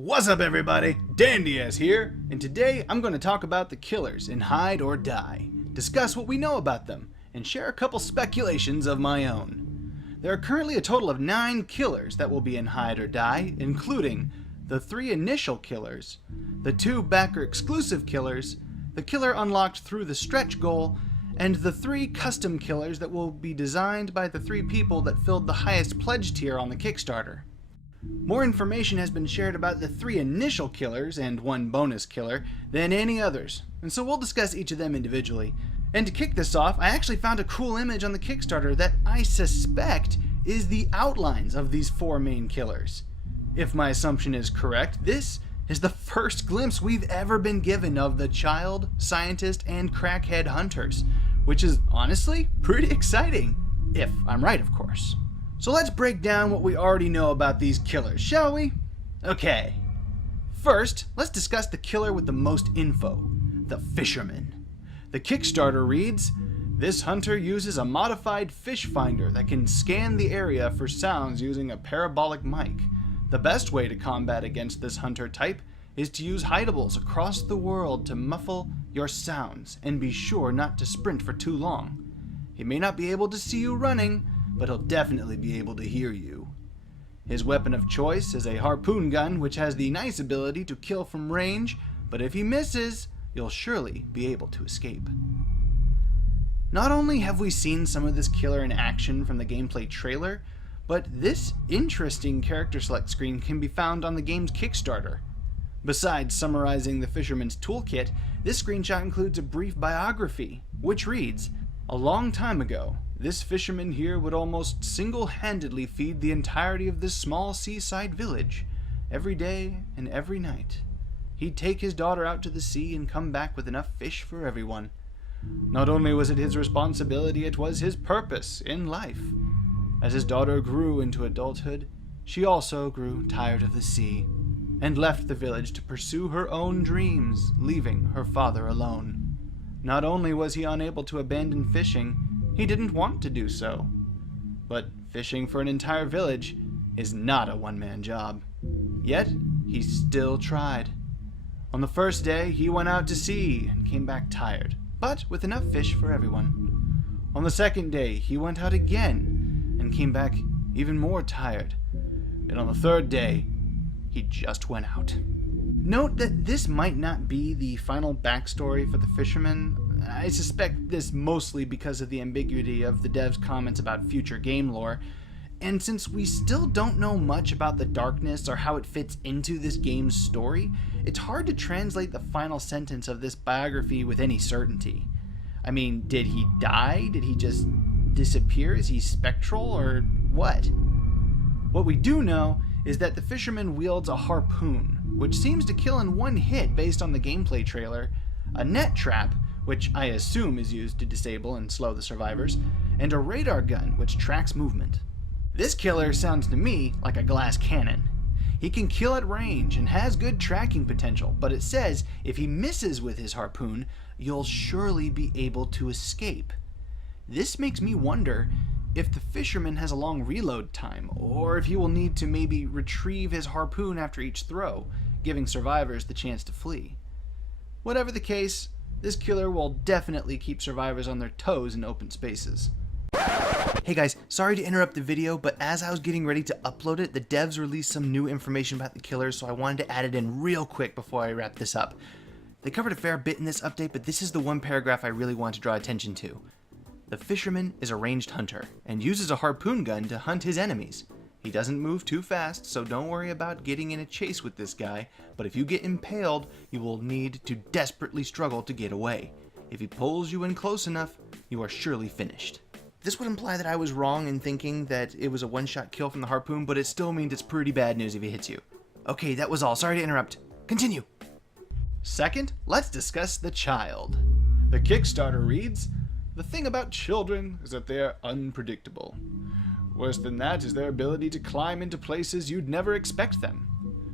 What's up everybody, Dandiaz here, and today I'm going to talk about the killers in Hide or Die, discuss what we know about them, and share a couple speculations of my own. There are currently a total of 9 killers that will be in Hide or Die, including the 3 initial killers, the 2 backer exclusive killers, the killer unlocked through the stretch goal, and the 3 custom killers that will be designed by the 3 people that filled the highest pledge tier on the Kickstarter. More information has been shared about the 3 initial killers and 1 bonus killer than any others, and so we'll discuss each of them individually. And to kick this off, I actually found a cool image on the Kickstarter that I suspect is the outlines of these 4 main killers. If my assumption is correct, this is the first glimpse we've ever been given of the child, scientist, and crackhead hunters, which is honestly pretty exciting, if I'm right of course. So let's break down what we already know about these killers, shall we? Okay. First, let's discuss the killer with the most info, the fisherman. The Kickstarter reads, "This hunter uses a modified fish finder that can scan the area for sounds using a parabolic mic. The best way to combat against this hunter type is to use hideables across the world to muffle your sounds and be sure not to sprint for too long. He may not be able to see you running, but he'll definitely be able to hear you. His weapon of choice is a harpoon gun, which has the nice ability to kill from range, but if he misses, you'll surely be able to escape." Not only have we seen some of this killer in action from the gameplay trailer, but this interesting character select screen can be found on the game's Kickstarter. Besides summarizing the fisherman's toolkit, this screenshot includes a brief biography, which reads, "A long time ago, this fisherman here would almost single-handedly feed the entirety of this small seaside village, every day and every night. He'd take his daughter out to the sea and come back with enough fish for everyone. Not only was it his responsibility, it was his purpose in life. As his daughter grew into adulthood, she also grew tired of the sea, and left the village to pursue her own dreams, leaving her father alone. Not only was he unable to abandon fishing, he didn't want to do so. But fishing for an entire village is not a one-man job. Yet, he still tried. On the first day, he went out to sea and came back tired, but with enough fish for everyone. On the second day, he went out again and came back even more tired. And on the third day, he just went out." Note that this might not be the final backstory for the fisherman. I suspect this mostly because of the ambiguity of the dev's comments about future game lore, and since we still don't know much about the darkness or how it fits into this game's story, it's hard to translate the final sentence of this biography with any certainty. I mean, did he die? Did he just disappear? Is he spectral or what? What we do know is that the fisherman wields a harpoon, which seems to kill in one hit based on the gameplay trailer, a net trap, which I assume is used to disable and slow the survivors, and a radar gun, which tracks movement. This killer sounds to me like a glass cannon. He can kill at range and has good tracking potential, but it says if he misses with his harpoon, you'll surely be able to escape. This makes me wonder if the fisherman has a long reload time, or if he will need to maybe retrieve his harpoon after each throw, giving survivors the chance to flee. Whatever the case, this killer will definitely keep survivors on their toes in open spaces. Hey guys, sorry to interrupt the video, but as I was getting ready to upload it, the devs released some new information about the killers, so I wanted to add it in real quick before I wrap this up. They covered a fair bit in this update, but this is the one paragraph I really want to draw attention to. The fisherman is a ranged hunter, and uses a harpoon gun to hunt his enemies. He doesn't move too fast, so don't worry about getting in a chase with this guy, but if you get impaled, you will need to desperately struggle to get away. If he pulls you in close enough, you are surely finished. This would imply that I was wrong in thinking that it was a one-shot kill from the harpoon, but it still means it's pretty bad news if he hits you. Okay, that was all. Sorry to interrupt. Continue. Second, let's discuss the child. The Kickstarter reads, "The thing about children is that they are unpredictable. Worse than that is their ability to climb into places you'd never expect them.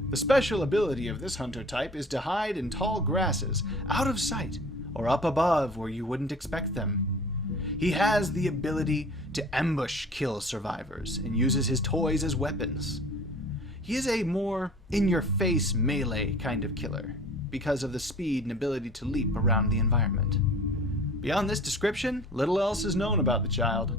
The special ability of this hunter type is to hide in tall grasses, out of sight, or up above where you wouldn't expect them. He has the ability to ambush kill survivors and uses his toys as weapons. He is a more in-your-face melee kind of killer, because of the speed and ability to leap around the environment. Beyond this description, little else is known about the child.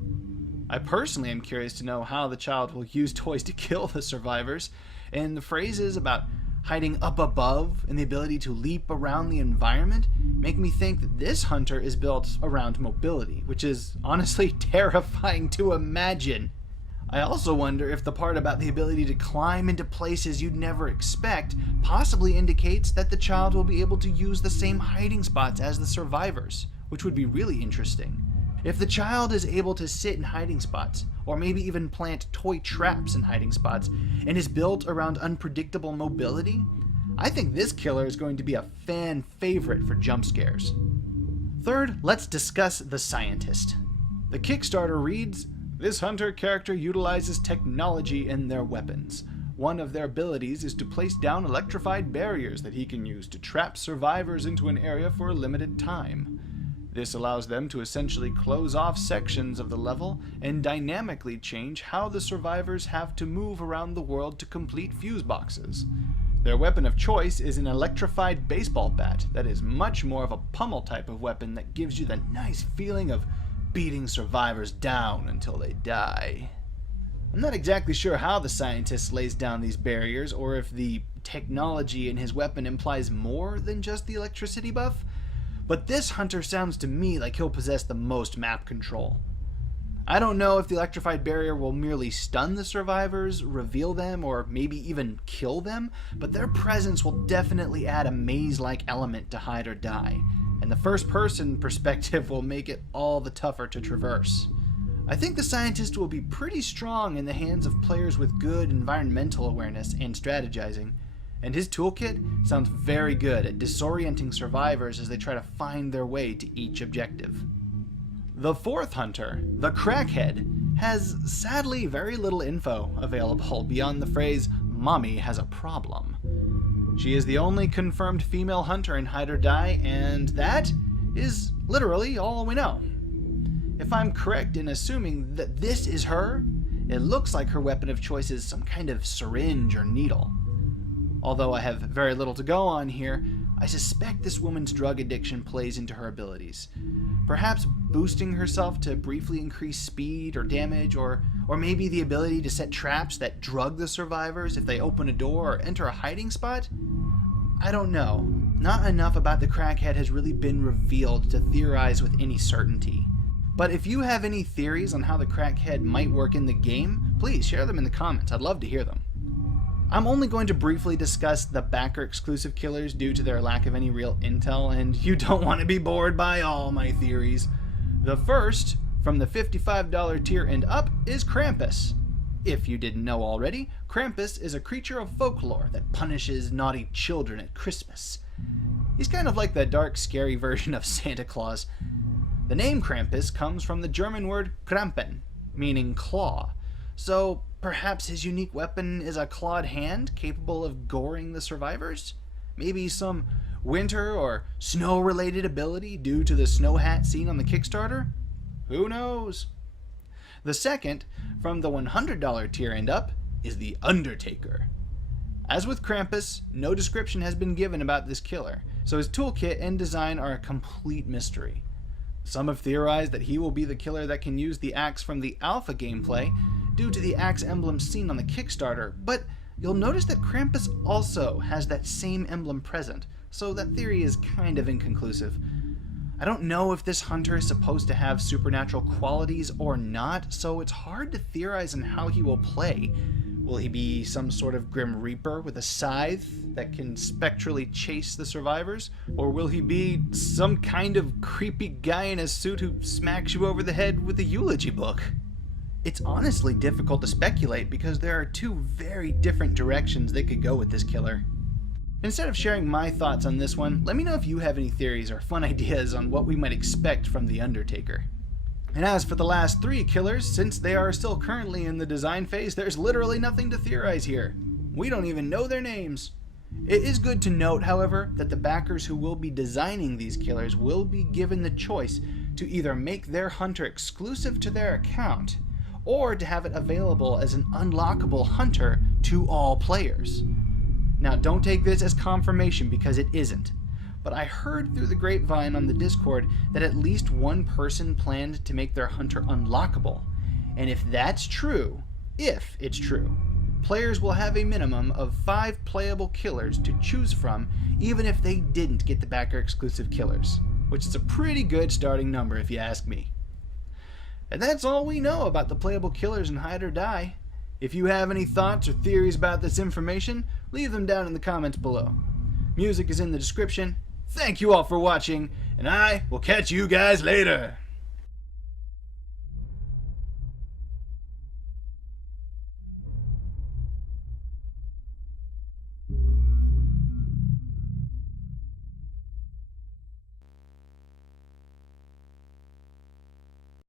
I personally am curious to know how the child will use toys to kill the survivors, and the phrases about hiding up above and the ability to leap around the environment make me think that this hunter is built around mobility, which is honestly terrifying to imagine. I also wonder if the part about the ability to climb into places you'd never expect possibly indicates that the child will be able to use the same hiding spots as the survivors, which would be really interesting. If the child is able to sit in hiding spots, or maybe even plant toy traps in hiding spots, and is built around unpredictable mobility, I think this killer is going to be a fan favorite for jump scares. Third, let's discuss the scientist. The Kickstarter reads, "This hunter character utilizes technology in their weapons. One of their abilities is to place down electrified barriers that he can use to trap survivors into an area for a limited time. This allows them to essentially close off sections of the level and dynamically change how the survivors have to move around the world to complete fuse boxes. Their weapon of choice is an electrified baseball bat that is much more of a pummel type of weapon that gives you the nice feeling of beating survivors down until they die." I'm not exactly sure how the scientist lays down these barriers, or if the technology in his weapon implies more than just the electricity buff, but this hunter sounds to me like he'll possess the most map control. I don't know if the electrified barrier will merely stun the survivors, reveal them, or maybe even kill them, but their presence will definitely add a maze-like element to hide or die, and the first-person perspective will make it all the tougher to traverse. I think the scientist will be pretty strong in the hands of players with good environmental awareness and strategizing, and his toolkit sounds very good at disorienting survivors as they try to find their way to each objective. The fourth hunter, the Crackhead, has sadly very little info available beyond the phrase, "Mommy has a problem." She is the only confirmed female hunter in Hide or Die, and that is literally all we know. If I'm correct in assuming that this is her, it looks like her weapon of choice is some kind of syringe or needle. Although I have very little to go on here, I suspect this woman's drug addiction plays into her abilities. Perhaps boosting herself to briefly increase speed or damage, or maybe the ability to set traps that drug the survivors if they open a door or enter a hiding spot? I don't know. Not enough about the Crackhead has really been revealed to theorize with any certainty. But if you have any theories on how the Crackhead might work in the game, please share them in the comments. I'd love to hear them. I'm only going to briefly discuss the backer exclusive killers due to their lack of any real intel, and you don't want to be bored by all my theories. The first, from the $55 tier and up, is Krampus. If you didn't know already, Krampus is a creature of folklore that punishes naughty children at Christmas. He's kind of like the dark, scary version of Santa Claus. The name Krampus comes from the German word Krampen, meaning claw. So perhaps his unique weapon is a clawed hand capable of goring the survivors? Maybe some winter or snow-related ability due to the snow hat seen on the Kickstarter? Who knows? The second, from the $100 tier and up, is the Undertaker. As with Krampus, no description has been given about this killer, so his toolkit and design are a complete mystery. Some have theorized that he will be the killer that can use the axe from the alpha gameplay due to the axe emblem seen on the Kickstarter, but you'll notice that Krampus also has that same emblem present, so that theory is kind of inconclusive. I don't know if this hunter is supposed to have supernatural qualities or not, so it's hard to theorize on how he will play. Will he be some sort of Grim Reaper with a scythe that can spectrally chase the survivors? Or will he be some kind of creepy guy in a suit who smacks you over the head with a eulogy book? It's honestly difficult to speculate because there are two very different directions they could go with this killer. Instead of sharing my thoughts on this one, let me know if you have any theories or fun ideas on what we might expect from the Undertaker. And as for the last three killers, since they are still currently in the design phase, there's literally nothing to theorize here. We don't even know their names. It is good to note, however, that the backers who will be designing these killers will be given the choice to either make their hunter exclusive to their account, or to have it available as an unlockable hunter to all players. Now, don't take this as confirmation because it isn't, but I heard through the grapevine on the Discord that at least one person planned to make their hunter unlockable, and if it's true, players will have a minimum of 5 playable killers to choose from, even if they didn't get the backer exclusive killers, which is a pretty good starting number if you ask me. And that's all we know about the playable killers in Hide or Die. If you have any thoughts or theories about this information, leave them down in the comments below. Music is in the description. Thank you all for watching, and I will catch you guys later.